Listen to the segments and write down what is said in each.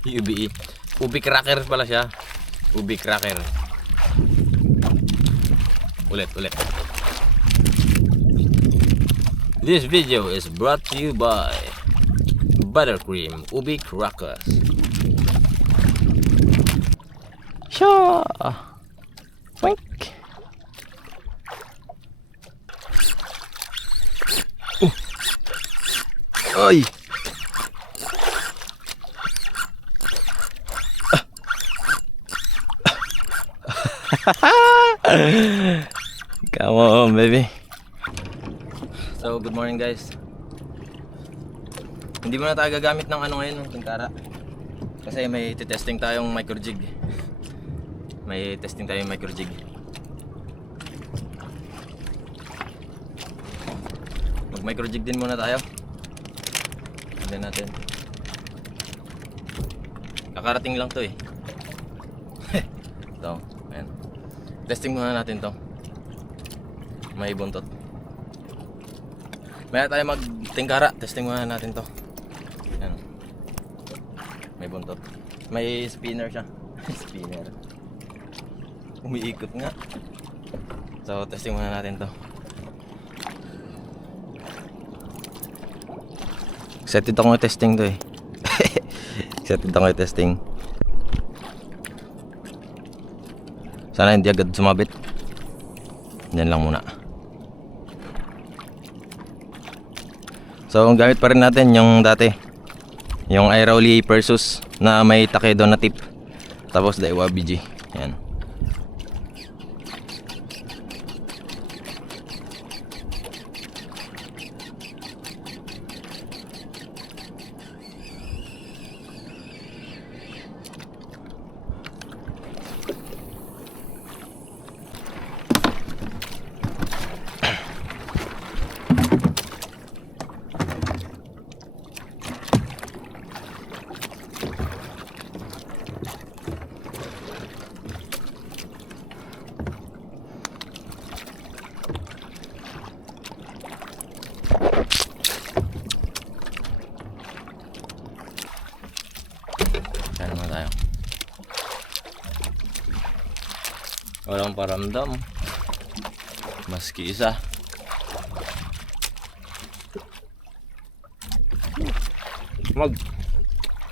UBE. Ubi cracker pala siya. Ubi cracker. Ulit. This video is brought to you by Buttercream Ubi Crackers. Sure. Wink. Ay. Come on, baby. So, good morning guys. Hindi mo na tayo gagamit ng ano ngayon, ng tingkara. Kasi may testing tayong micro jig. May testing tayong micro jig. Mag micro jig din muna tayo. Tignan natin. Kakarating lang to eh. Ito, ayan. Testing muna natin to. May buntot. Maya tayo magtingkara. Testing muna natin to. Ayan. May buntot. May spinner siya. Spinner. Umiikot nga. So, testing muna natin to. Excited ako testing to eh. Excited ako testing. Sana hindi agad sumabit. Yan lang muna. So, gamit pa rin natin yung dati. Yung Iroli Persus na may Takedo na tip. Tapos Daiwa BG. Yan. Kaya naman tayo. Walang paramdam. Maski isa.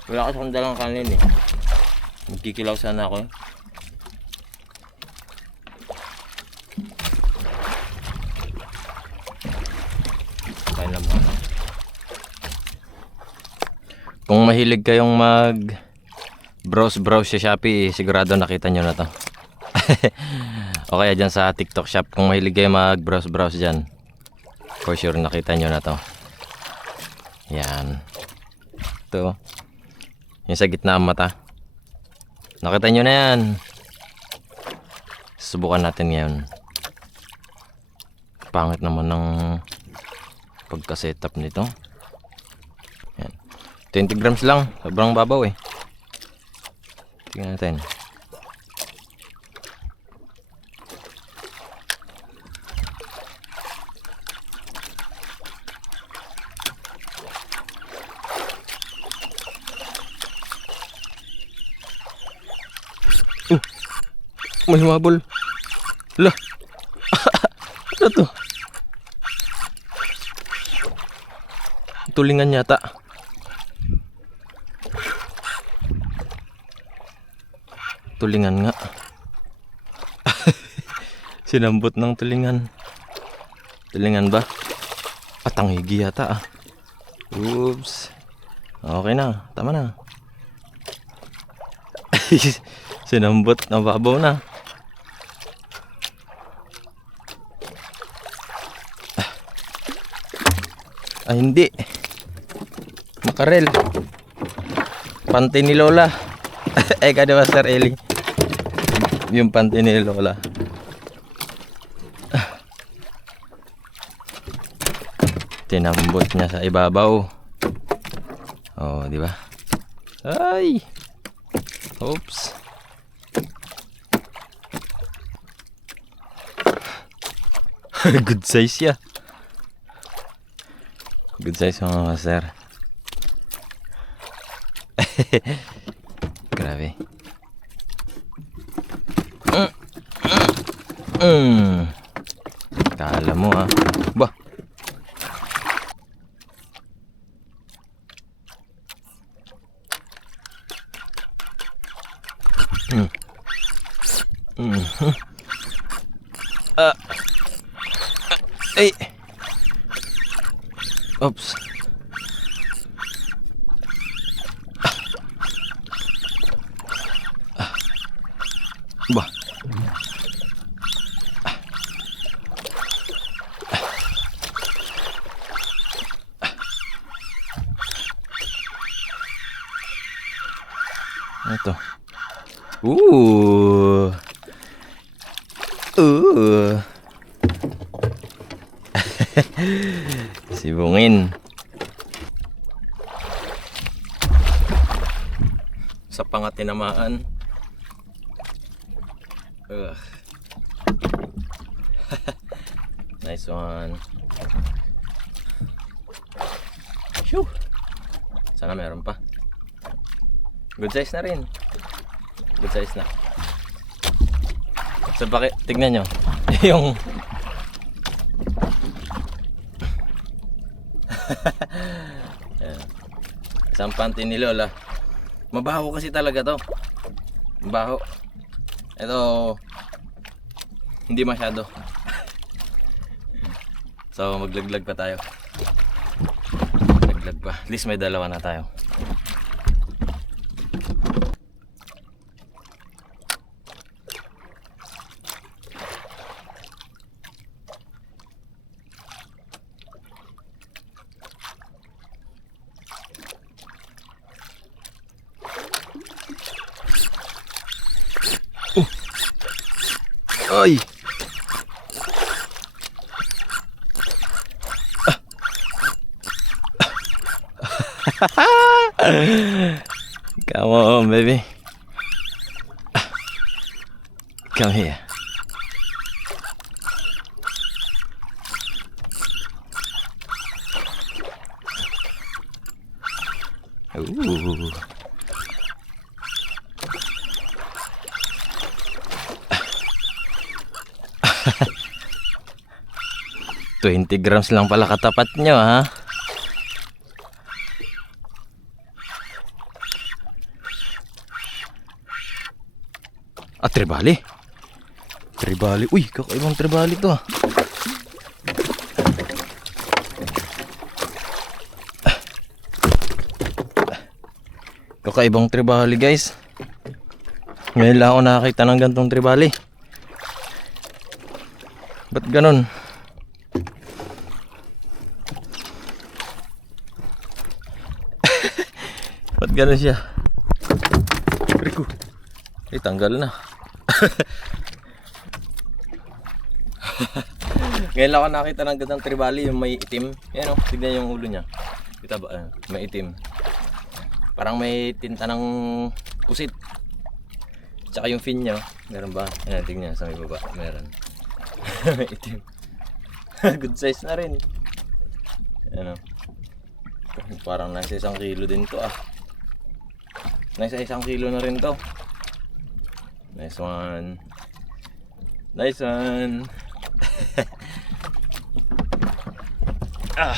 Wala ka sa dalang kanin eh. Magkikilaw sana ako eh. Kaya naman. Kung mahilig kayong browse sa Shopee, sigurado nakita nyo na to. O kaya dyan sa TikTok shop, kung mahilig kayo browse dyan, for sure nakita nyo na to. Yan. Ito. Yung sa gitna ang mata. Nakita nyo na yan. Subukan natin ngayon. Pangit naman ng pagka-setup nito. Yan. 20 grams lang. Sobrang babaw eh. Tingnan natin. May humabol. Lah. Ano to? Tulingan yata. Tulingan nga. Sinambot ng tulingan. Tulingan ba? Tangigi yata ah. Oops. Okay na. Tama na. Sinambot na babaw na. Hindi. Makarel. Panty ni Lola. Kada Master Eli. Yung panty ni Lola. Tinambot niya sa ibabaw. Oh, di ba? Ay. Oops. Good size ya. Good size mga master. Grabe. Kala mo ah. Bah. Ay. Oops. Bah. Ito. Ooh. Sibungin. Sa pangatinamaan. Nice one. Shoo. Sana meron pa. Good size na rin. Good size na. So tignan nyo. Yung isang panty ni Lola. Mabaho kasi talaga to. Mabaho. Ito hindi masyado. So maglaglag pa tayo. Maglaglag pa. At least may dalawa na tayo. Ay. Come on, baby. Come here. Ooh. 20 grams lang pala katapat nyo, ha? Ah, tribali. Tribali. Uy, kakaibang tribali to, ha? Kakaibang tribali, guys. Ngayon lang ako nakakita ng gantong tribali. Ba't ganun? Ba't ganun siya? Rico. Ay, tanggal na. Ngayon lang ako nakita ng gantong tribali, yung may itim. Yan o, tignan yung ulo niya. Kita ba? May itim. Parang may tinta ng pusit. Tsaka yung fin niya, meron ba? Ayan, tignan sa may baba. Meron. May itim. Good size na rin. Ayan o. Parang nasa 1 kilo din to, ah. Nasa 1 kilo na rin to. Nice one. Nice one. Ah.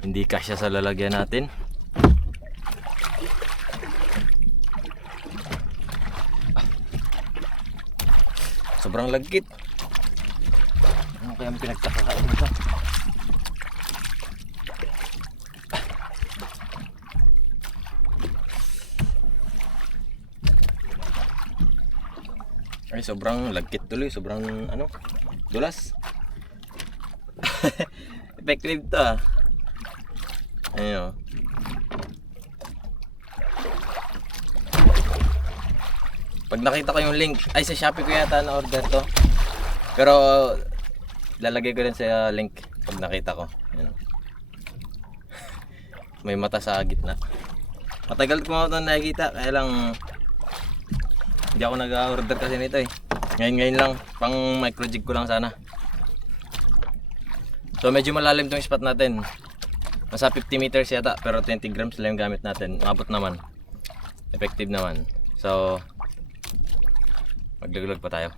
Hindi kasya sa lalagyan natin. Sobrang lagkit. Ano kaya ang pinagkakakain nito? Ay, sobrang lagkit tuloy. Sobrang ano, dulas. Effective to, ah. Ayun. Pag nakita ko yung link, ay sa Shopee ko yata na order to. Pero lalagay ko rin sa link pag nakita ko. Ayun. May mata sa gitna. Matagal ko ito nakikita, kaya lang hindi ako nag-order kasi nito eh. Ngayon lang, pang micro jig ko lang sana. So medyo malalim tong spot natin. Nasa 50 meters yata, pero 20 grams lang yung gamit natin. Mabot naman. Effective naman. So maglaglag pa tayo.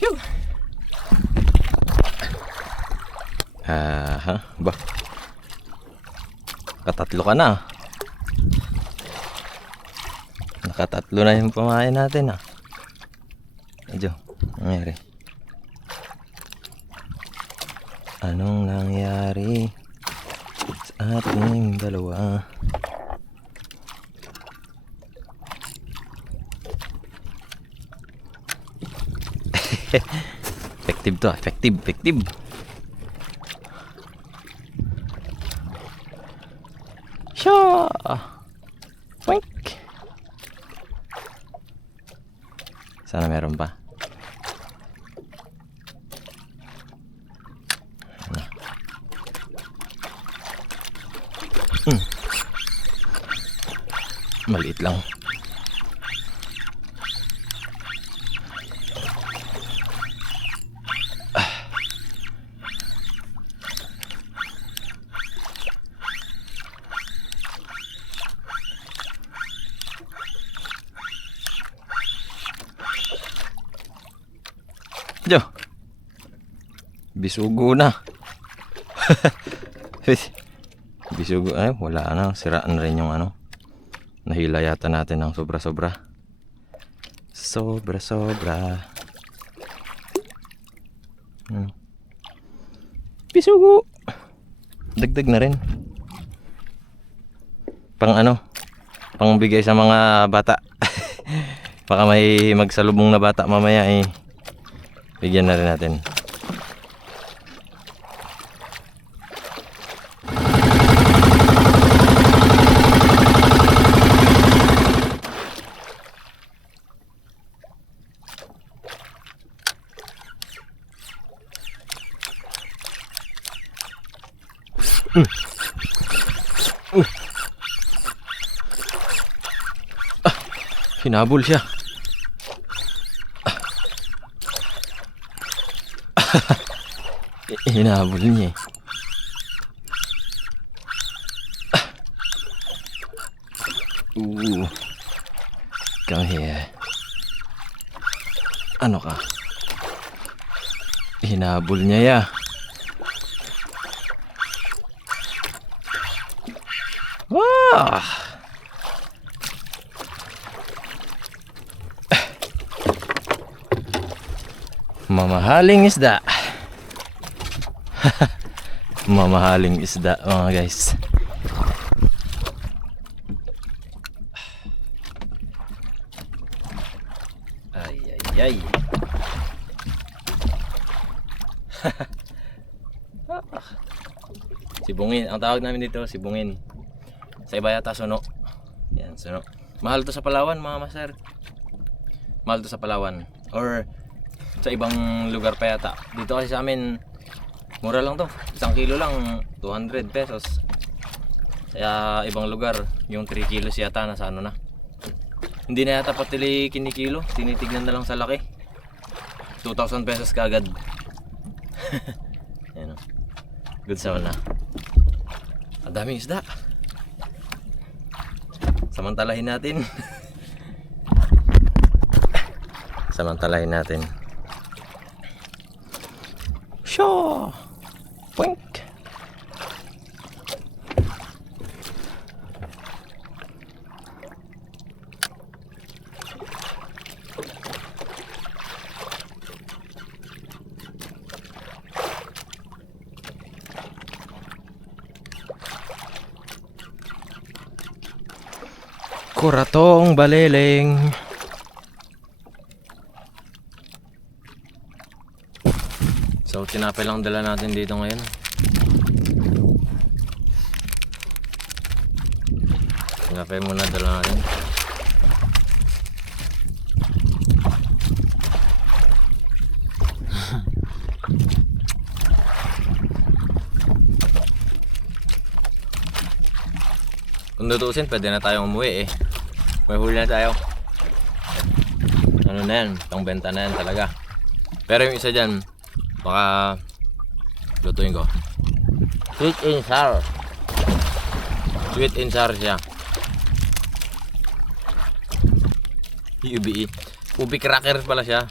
Phew! Ba? Nakatatlo ka na. Nakatatlo na yung pamain natin ah. Medyo, nangyari. Anong nangyari sa ating dalawa? Effective to, effective. Sure. Wink. Sana meron pa. Maliit lang. Jo. Bisugo na. Bisugo ay wala na, siraan na rin yung ano. Nahila yata natin ng sobra-sobra. Sobra-sobra. Bisugo. Dagdag na rin. Pang ano? Pang bigay sa mga bata. Baka may magsalubong na bata mamaya eh. Bigyan na rin natin. Hinabol siya. Hinabol niya eh. Come here. Ano ka? Hinabol niya ya. Wah! Mamahaling isda. Mamahaling isda mga guys. Ay. Sibungin, ang tawag namin dito, sibungin. Sa iba yata suno. Yan, suno. Mahal to sa Palawan mga master. Mahal to sa Palawan. Or sa ibang lugar pa yata. Dito kasi sa amin mura lang to. 1 kilo lang 200 pesos. Kaya ibang lugar yung 3 kilos yata nasa ano na. Hindi na yata pati kinikilo. Tinitignan na lang sa laki. 2,000 pesos kagad. Ayan o. Good sound na. Ang daming isda. Samantalahin natin. Samantalahin natin. Sure. Wink. Kuratong baleleng. So tinapay lang dala natin dito ngayon. Tinapay muna dala natin. Kung tutusin, pwede na tayong umuwi eh. May huli na tayo. Ano na yan, pangbenta na yan talaga. Pero yung isa dyan, baka lutuin ko. Sweet and sour. Sweet and sour siya. UBE. Ubi cracker pala siya.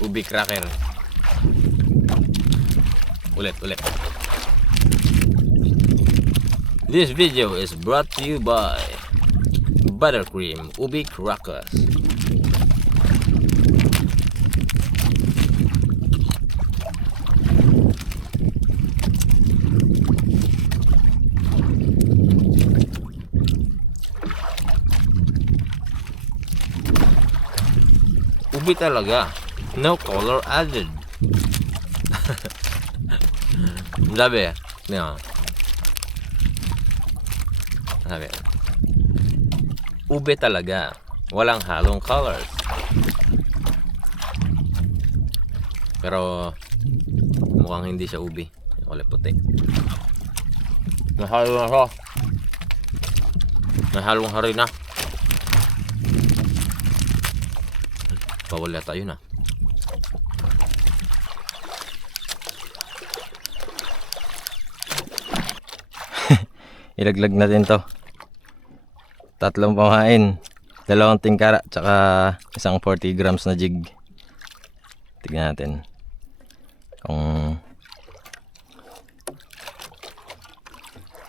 Ubi cracker. Ulit. This video is brought to you by Buttercream Ubi Crackers. Ubi talaga. No color added. Sabi. No. Sabi. Ube talaga. Walang halong colors. Pero mukhang hindi siya ube. Kulay puti. Mahalo na siya. Mahalong harina. Bawal yata yun ah. Ilaglag natin to. 3 pamain. 2 tingkara. Tsaka isang 40 grams na jig. Tignan natin.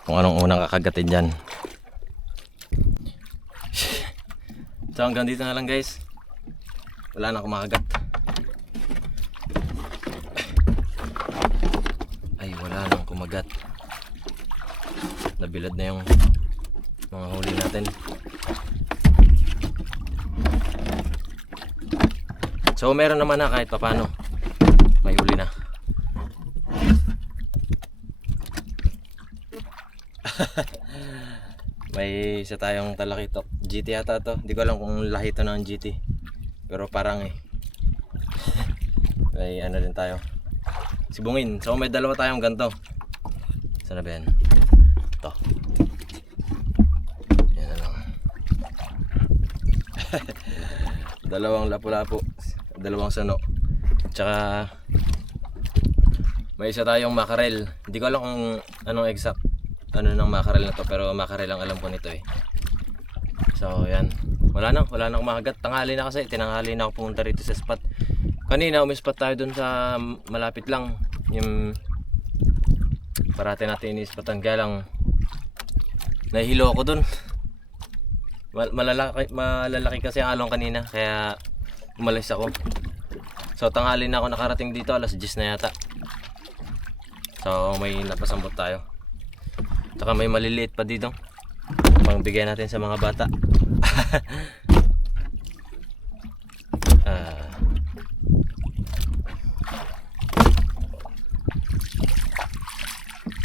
Kung anong unang kakagatin dyan. So hanggang dito na lang guys. Wala na kumakagat. Ay, wala nang kumagat. Nabilad na yung mga huli natin. So meron naman na kahit papano. May huli na. May isa tayong talakitok. GT yata to. Hindi ko alam kung lahi to ng GT. Pero parang eh. May ano din tayo. Sibungin. So may 2 tayong ganto. Sana ba yan? Ito. Yan na lang. 2 lapu-lapu. 2 sano. Tsaka may isa tayong makarel. Hindi ko alam kung anong exact ano ng makarel na to. Pero makarel ang alam ko nito eh. So yan. Wala na kumakagat. Tanghali na kasi. Tinanghali na ako pumunta rito sa spot. Kanina umispot tayo dun sa malapit lang. Yung parati natin inispatan. Kaya lang nahihilo ako dun. Malalaki kasi ang alon kanina. Kaya umalis ako. So tanghali na ako nakarating dito. Alas 10 na yata. So may napasambot tayo. Tsaka may maliliit pa dito. Pangbigay natin sa mga bata.